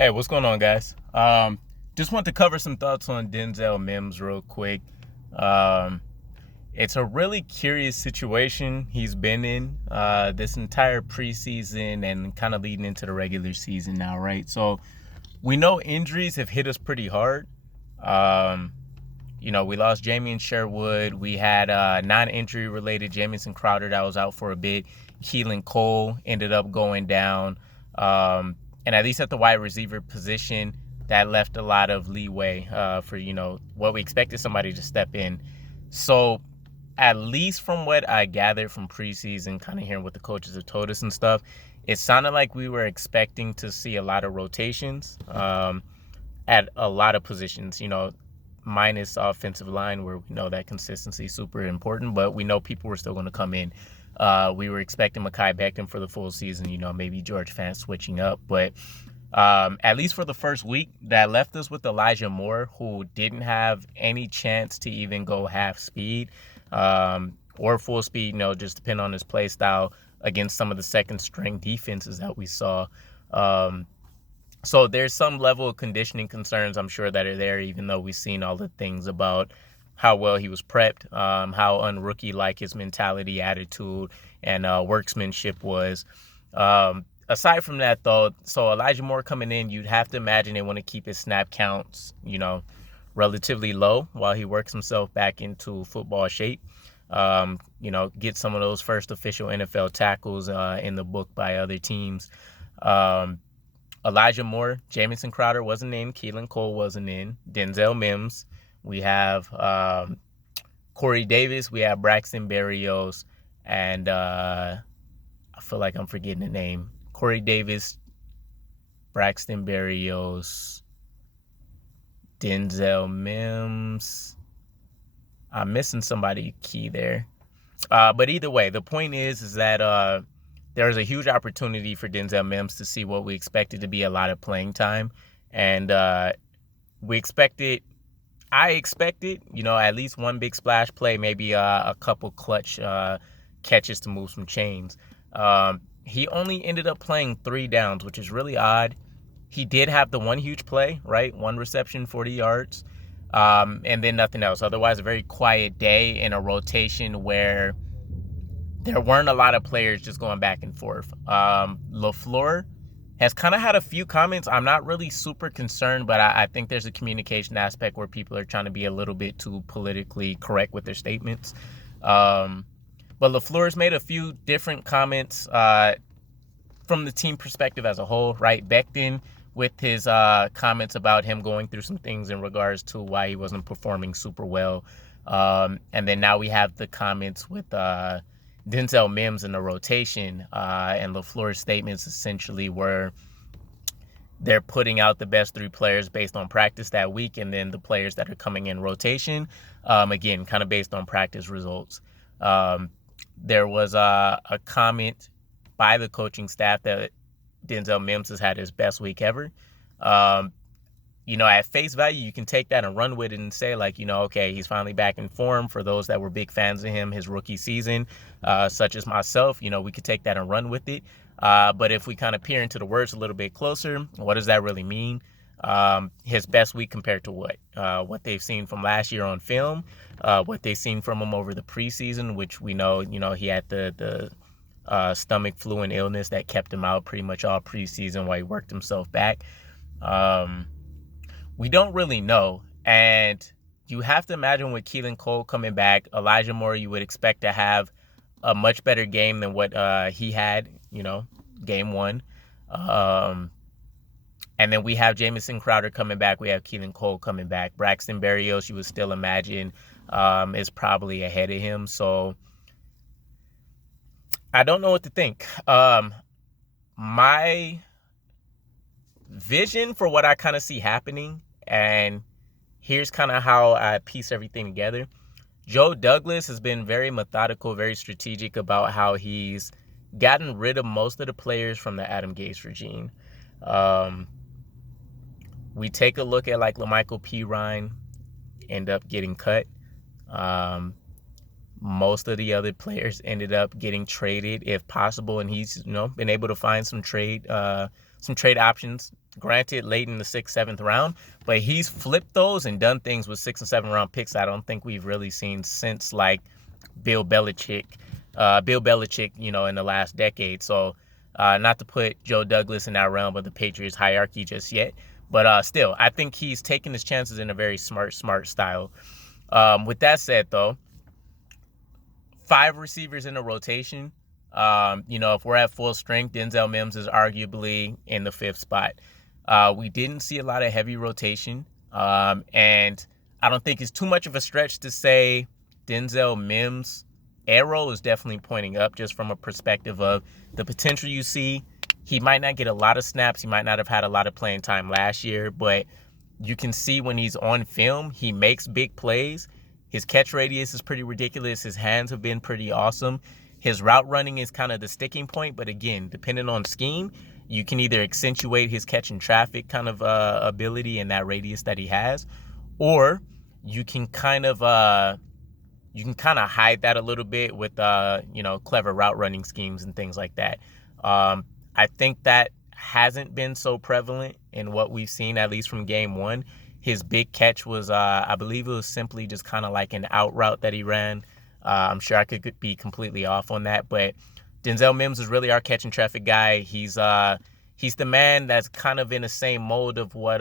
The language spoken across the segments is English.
Hey, what's going on, guys? Just want to cover some thoughts on Denzel Mims real quick. Um, it's a really curious situation he's been in this entire preseason and kind of leading into the regular season now, right? So we know injuries have hit us pretty hard. Um, we lost Jamie and Sherwood. We had non-injury related Jamison Crowder that was out for a bit. Keelan Cole ended up going down. And at least at the wide receiver position, that left a lot of leeway for, what we expected somebody to step in. So at least from what I gathered from preseason, kind of hearing what the coaches have told us and stuff, it sounded like we were expecting to see a lot of rotations at a lot of positions, minus offensive line, where we know that consistency is super important, but we know people were still going to come in. We were expecting Mekhi Becton for the full season, maybe George Fant switching up, but at least for the first week, that left us with Elijah Moore, who didn't have any chance to even go half speed or full speed, just depend on his play style against some of the second string defenses that we saw. So there's some level of conditioning concerns, I'm sure, that are there, even though we've seen all the things about how well he was prepped, how un-rookie-like his mentality, attitude, and workmanship was. Aside from that, though, so Elijah Moore coming in, you'd have to imagine they want to keep his snap counts, relatively low while he works himself back into football shape. Get some of those first official NFL tackles in the book by other teams. Elijah Moore, Jamison Crowder wasn't in, Keelan Cole wasn't in, Denzel Mims. We have Corey Davis, we have Braxton Berrios, and I feel like I'm forgetting the name. Corey Davis, Braxton Berrios, Denzel Mims. I'm missing somebody key there. But either way, the point is that there's a huge opportunity for Denzel Mims to see what we expected to be a lot of playing time. And I expected, at least one big splash play, maybe a couple clutch catches to move some chains. He only ended up playing 3 downs, which is really odd. He did have the one huge play, right? 1 reception, 40 yards, and then nothing else. Otherwise, a very quiet day in a rotation where there weren't a lot of players just going back and forth. LaFleur has kind of had a few comments. I'm not really super concerned, but I think there's a communication aspect where people are trying to be a little bit too politically correct with their statements. But LaFleur's made a few different comments from the team perspective as a whole, right? Becton with his comments about him going through some things in regards to why he wasn't performing super well. And then now we have the comments with Denzel Mims in the rotation, and LaFleur's statements essentially were they're putting out the best 3 players based on practice that week, and then the players that are coming in rotation, again, kind of based on practice results. There was a comment by the coaching staff that Denzel Mims has had his best week ever. At face value, you can take that and run with it and say, okay, he's finally back in form. For those that were big fans of him his rookie season, such as myself, we could take that and run with it. But if we kind of peer into the words a little bit closer, what does that really mean? His best week compared to what? What they've seen from last year on film, what they've seen from him over the preseason, which we know, he had the stomach flu and illness that kept him out pretty much all preseason while he worked himself back. We don't really know. And you have to imagine with Keelan Cole coming back, Elijah Moore, you would expect to have a much better game than what he had, game 1. And then we have Jamison Crowder coming back. We have Keelan Cole coming back. Braxton Berrios, you would still imagine, is probably ahead of him. So I don't know what to think. My vision for what I kind of see happening, and here's kind of how I piece everything together. Joe Douglas has been very methodical, very strategic about how he's gotten rid of most of the players from the Adam Gase regime. We take a look at LaMichael Pirine, end up getting cut. Most of the other players ended up getting traded if possible, and he's been able to find some trade some trade options, granted late in the 6th, 7th round, but he's flipped those and done things with 6th and 7th round picks I don't think we've really seen since like Bill Belichick, in the last decade. So not to put Joe Douglas in that realm of the Patriots hierarchy just yet, but still, I think he's taking his chances in a very smart style. With that said, though, 5 receivers in a rotation. If we're at full strength, Denzel Mims is arguably in the 5th spot. We didn't see a lot of heavy rotation, and I don't think it's too much of a stretch to say Denzel Mims' arrow is definitely pointing up just from a perspective of the potential you see. He might not get a lot of snaps. He might not have had a lot of playing time last year, but you can see when he's on film, he makes big plays. His catch radius is pretty ridiculous. His hands have been pretty awesome. His route running is kind of the sticking point, but again, depending on scheme, you can either accentuate his catch and traffic kind of ability and that radius that he has, or you can kind of hide that a little bit with clever route running schemes and things like that. I think that hasn't been so prevalent in what we've seen, at least from game 1. His big catch was, I believe it was simply just kind of like an out route that he ran. I'm sure I could be completely off on that, but Denzel Mims is really our catch and traffic guy. He's the man that's kind of in the same mold of what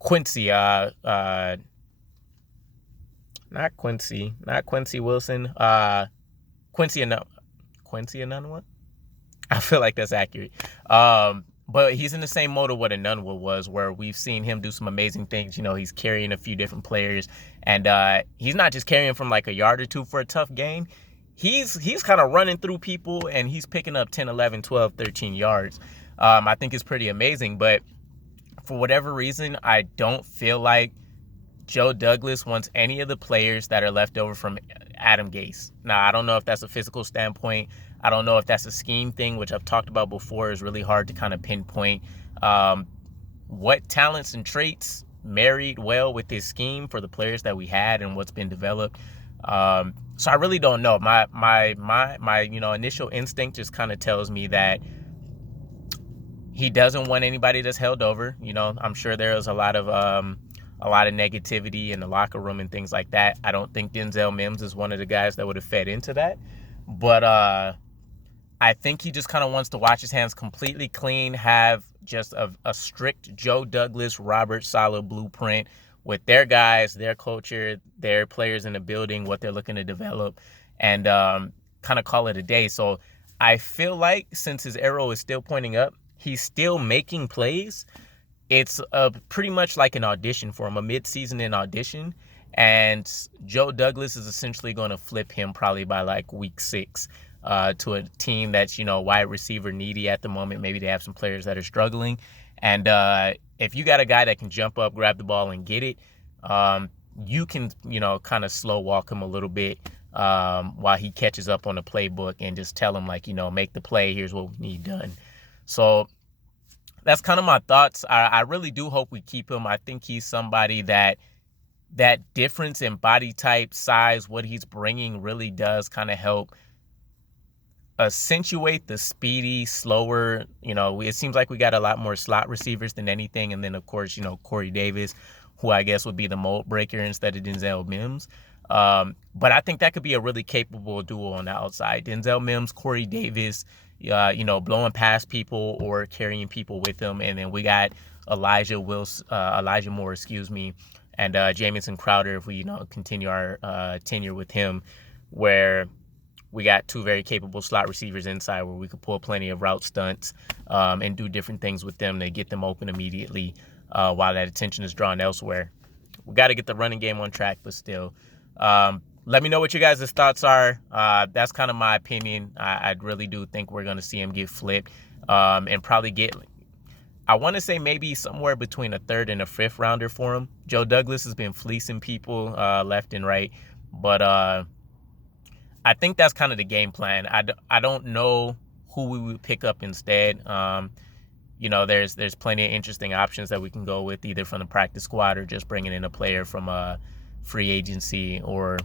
Quincy, not Quincy Wilson, Quincy Enunwa. I feel like that's accurate. But he's in the same mode of what Enunwa was, where we've seen him do some amazing things. He's carrying a few different players, and he's not just carrying from like a yard or two for a tough gain. He's kind of running through people, and he's picking up 10, 11, 12, 13 yards. I think it's pretty amazing, but for whatever reason, I don't feel like Joe Douglas wants any of the players that are left over from Adam Gase. Now, I don't know if that's a physical standpoint. I don't know if that's a scheme thing, which I've talked about before, is really hard to kind of pinpoint what talents and traits married well with this scheme for the players that we had and what's been developed. So I really don't know. My initial instinct just kind of tells me that he doesn't want anybody that's held over. I'm sure there was a lot of negativity in the locker room and things like that. I don't think Denzel Mims is one of the guys that would have fed into that. But I think he just kind of wants to watch his hands completely clean, have just a strict Joe Douglas, Robert Saleh blueprint with their guys, their culture, their players in the building, what they're looking to develop, and kind of call it a day. So I feel like since his arrow is still pointing up, he's still making plays. It's pretty much like an audition for him, a mid-season in audition. And Joe Douglas is essentially going to flip him probably by like week 6 to a team that's, wide receiver needy at the moment. Maybe they have some players that are struggling. And if you got a guy that can jump up, grab the ball, and get it, you can, kind of slow walk him a little bit while he catches up on the playbook and just tell him, like, make the play. Here's what we need done. So that's kind of my thoughts. I really do hope we keep him. I think he's somebody that difference in body type, size, what he's bringing really does kind of help accentuate the speedy, slower, it seems like we got a lot more slot receivers than anything. And then, of course, Corey Davis, who I guess would be the mold breaker instead of Denzel Mims. But I think that could be a really capable duo on the outside. Denzel Mims, Corey Davis, blowing past people or carrying people with him. And then we got Elijah Moore, and Jamison Crowder, if we, continue our tenure with him, where we got 2 very capable slot receivers inside where we could pull plenty of route stunts and do different things with them to get them open immediately while that attention is drawn elsewhere. We got to get the running game on track, but still. Let me know what you guys' thoughts are. That's kind of my opinion. I really do think we're going to see him get flipped and probably get, I want to say maybe somewhere between a 3rd and a 5th rounder for him. Joe Douglas has been fleecing people left and right, but I think that's kind of the game plan. I don't know who we would pick up instead. There's plenty of interesting options that we can go with, either from the practice squad or just bringing in a player from a free agency, or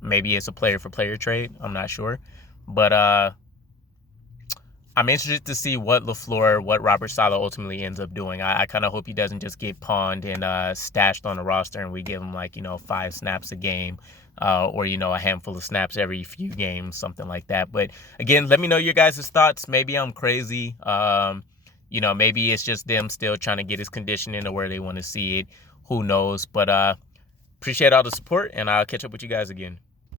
maybe it's a player for player trade. I'm not sure. But I'm interested to see what what Robert Saleh ultimately ends up doing. I kind of hope he doesn't just get pawned and stashed on the roster and we give him 5 snaps a game or, a handful of snaps every few games, something like that. But again, let me know your guys' thoughts. Maybe I'm crazy. Maybe it's just them still trying to get his conditioning to where they want to see it. Who knows? But appreciate all the support, and I'll catch up with you guys again.